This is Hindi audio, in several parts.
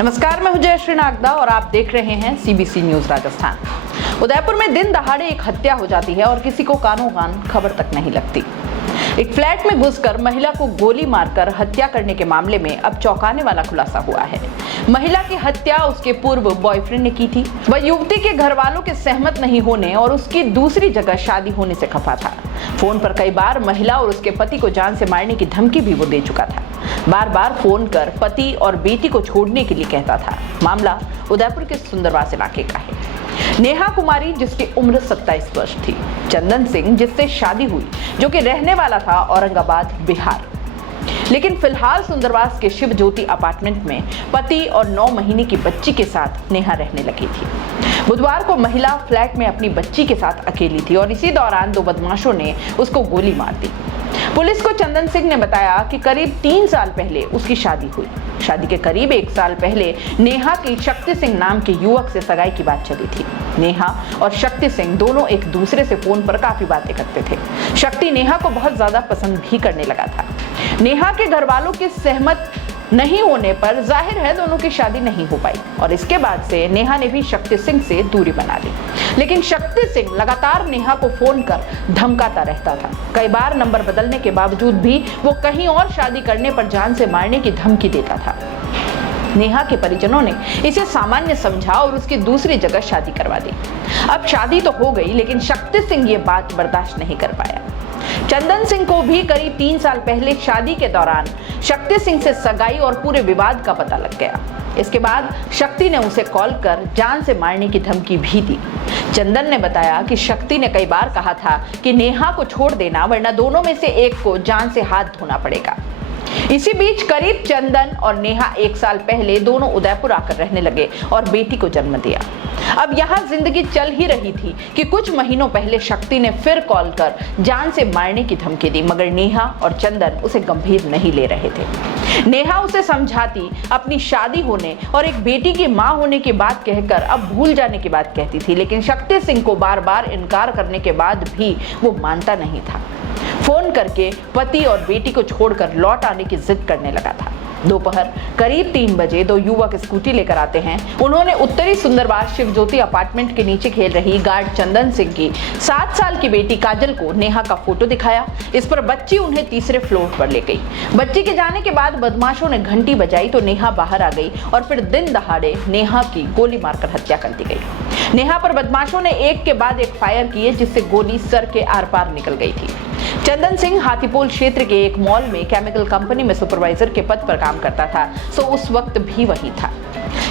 नमस्कार, मैं हूं जयश्री नागदा और आप देख रहे हैं सीबीसी न्यूज राजस्थान। उदयपुर में दिन दहाड़े एक हत्या हो जाती है और किसी को कानों कान खबर तक नहीं लगती। एक फ्लैट में घुसकर महिला को गोली मारकर हत्या करने के मामले में अब चौंकाने वाला खुलासा हुआ है। महिला की हत्या उसके पूर्व बॉयफ्रेंड ने की थी। वह युवती के घर वालों के सहमत नहीं होने और उसकी दूसरी जगह शादी होने से खफा था। फोन पर कई बार महिला और उसके पति को जान से मारने की धमकी भी वो दे चुका था। बार बार फोन कर पति और बेटी को छोड़ने के लिए कहता था। मामला उदयपुर के सुंदरवास इलाके का है। नेहा कुमारी, जिसकी उम्र 27 वर्ष थी, चंदन सिंह, जिससे शादी हुई, जो कि रहने वाला था औरंगाबाद, बिहार, लेकिन फिलहाल सुंदरवास के शिव ज्योति अपार्टमेंट में पति और 9 महीने की बच्ची के साथ नेहा रहने लगी थी। बुधवार को महिला फ्लैट में अपनी बच्ची के साथ अकेली थी और इसी दौरान 2 बदमाशों ने उसको गोली मार दी। पुलिस को चंदन सिंह ने बताया कि करीब 3 साल पहले उसकी शादी हुई। शादी के करीब 1 साल पहले नेहा की शक्ति सिंह नाम के युवक से सगाई की बात चली थी। नेहा और शक्ति सिंह दोनों एक दूसरे से फोन पर काफी बातें करते थे। शक्ति नेहा को बहुत ज्यादा पसंद भी करने लगा था। नेहा के घर वालों के सहमत नहीं होने पर जाहिर है दोनों की शादी नहीं हो पाई और इसके बाद से नेहा ने भी शक्ति सिंह से दूरी बना ली। लेकिन शक्ति सिंह लगातार नेहा को फोन कर धमकाता रहता था। कई बार नंबर बदलने के बावजूद भी वो कहीं और शादी करने पर जान से मारने की धमकी देता था। नेहा के परिजनों ने इसे सामान्य समझा और उसकी दूसरी जगह शादी करवा दी। अब शादी तो हो गई, लेकिन शक्ति सिंह ये बात बर्दाश्त नहीं कर पाया। चंदन सिंह को भी करीब 3 साल पहले शादी के दौरान शक्ति सिंह से सगाई और पूरे विवाद का पता लग गया। इसके बाद शक्ति ने उसे कॉल कर जान से मारने की धमकी भी दी। चंदन ने बताया कि शक्ति ने कई बार कहा था कि नेहा को छोड़ देना, वरना दोनों में से एक को जान से हाथ धोना पड़ेगा। इसी बीच करीब चंदन और नेहा 1 साल पहले दोनों उदयपुर आकर रहने लगे और बेटी को जन्म दिया। अब यहाँ जिंदगी चल ही रही थी कि कुछ महीनों पहले शक्ति ने फिर कॉल कर जान से मारने की धमकी दी, मगर नेहा और चंदन उसे गंभीर नहीं ले रहे थे। नेहा उसे समझाती, अपनी शादी होने और एक बेटी की मां होने की बात कहकर अब भूल जाने की बात कहती थी, लेकिन शक्ति सिंह को बार बार इनकार करने के बाद भी वो मानता नहीं था। फोन करके पति और बेटी को छोड़कर लौट आने की जिद करने लगा था। दोपहर करीब 3 बजे 2 युवक स्कूटी लेकर आते हैं। उन्होंने उत्तरी सुंदरवास शिव ज्योति अपार्टमेंट के नीचे खेल रही गार्ड चंदन सिंह की 7 साल की बेटी काजल को नेहा का फोटो दिखाया। इस पर बच्ची उन्हें तीसरे फ्लोर पर ले गई। बच्ची के जाने के बाद बदमाशों ने घंटी बजाई तो नेहा बाहर आ गई और फिर दिन दहाड़े नेहा की गोली मारकर हत्या कर दी गई। नेहा पर बदमाशों ने एक के बाद एक फायर किए, जिससे गोली सर के आर पार निकल गई थी। चंदन सिंह हाथीपोल क्षेत्र के एक मॉल में केमिकल कंपनी में सुपरवाइजर के पद पर काम करता था, सो उस वक्त भी वही था।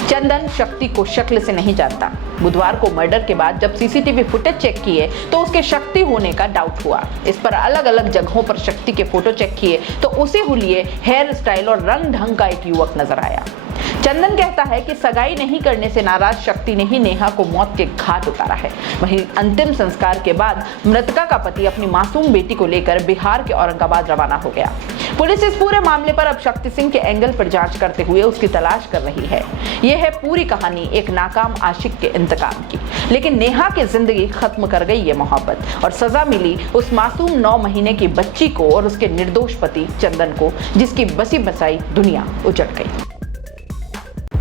चंदन शक्ति को शक्ल से नहीं जानता। बुधवार को मर्डर के बाद जब सीसीटीवी फुटेज चेक किए तो उसके शक्ति होने का डाउट हुआ। इस पर अलग अलग जगहों पर शक्ति के फोटो चेक किए तो उसी हुलिये, हेयर स्टाइल और रंग ढंग का एक युवक नजर आया। चंदन कहता है कि सगाई नहीं करने से नाराज शक्ति ने ही नेहा को मौत के घाट उतारा है। वहीं अंतिम संस्कार के बाद मृतका का पति अपनी मासूम बेटी को लेकर बिहार के औरंगाबाद रवाना हो गया। पुलिस इस पूरे मामले पर अब शक्ति सिंह के एंगल पर जांच करते हुए उसकी तलाश कर रही है। यह है पूरी कहानी एक नाकाम आशिक के इंतकाम की, लेकिन नेहा की जिंदगी खत्म कर गई ये मोहब्बत और सजा मिली उस मासूम 9 महीने की बच्ची को और उसके निर्दोष पति चंदन को, जिसकी बसी बसाई दुनिया उजड़ गई।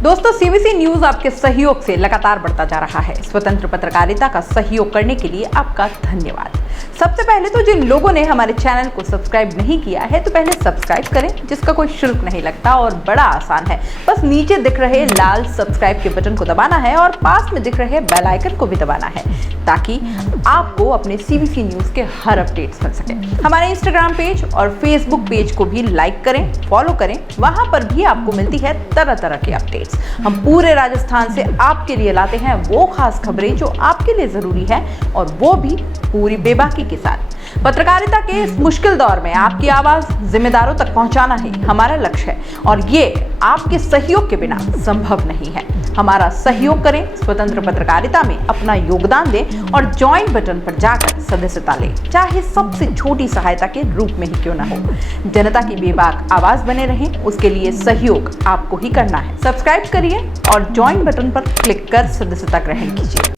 दोस्तों, सीबीसी न्यूज आपके सहयोग से लगातार बढ़ता जा रहा है। स्वतंत्र पत्रकारिता का सहयोग करने के लिए आपका धन्यवाद। सबसे पहले तो जिन लोगों ने हमारे चैनल को सब्सक्राइब नहीं किया है तो पहले सब्सक्राइब करें, जिसका कोई शुल्क नहीं लगता और बड़ा आसान है। बस नीचे दिख रहे लाल सब्सक्राइब के बटन को दबाना है और पास में दिख रहे बेल आइकन को भी दबाना है, ताकि आपको अपने सीबीसी न्यूज के हर अपडेट्स मिल सके। हमारे इंस्टाग्राम पेज और फेसबुक पेज को भी लाइक करें, फॉलो करें, वहां पर भी आपको मिलती है तरह तरह की अपडेट्स। हम पूरे राजस्थान से आपके लिए लाते हैं वो खास खबरें जो आपके लिए जरूरी है, और वो भी पूरी बेबाकी के साथ। पत्रकारिता के इस मुश्किल दौर में आपकी आवाज जिम्मेदारों तक पहुंचाना ही हमारा लक्ष्य है और ये आपके सहयोग के बिना संभव नहीं है। हमारा सहयोग करें, स्वतंत्र पत्रकारिता में अपना योगदान दें और ज्वाइन बटन पर जाकर सदस्यता लें, चाहे सबसे छोटी सहायता के रूप में ही क्यों ना हो। जनता की बेबाक आवाज बने रहें, उसके लिए सहयोग आपको ही करना है। सब्सक्राइब करिए और ज्वाइन बटन पर क्लिक कर सदस्यता ग्रहण कीजिए।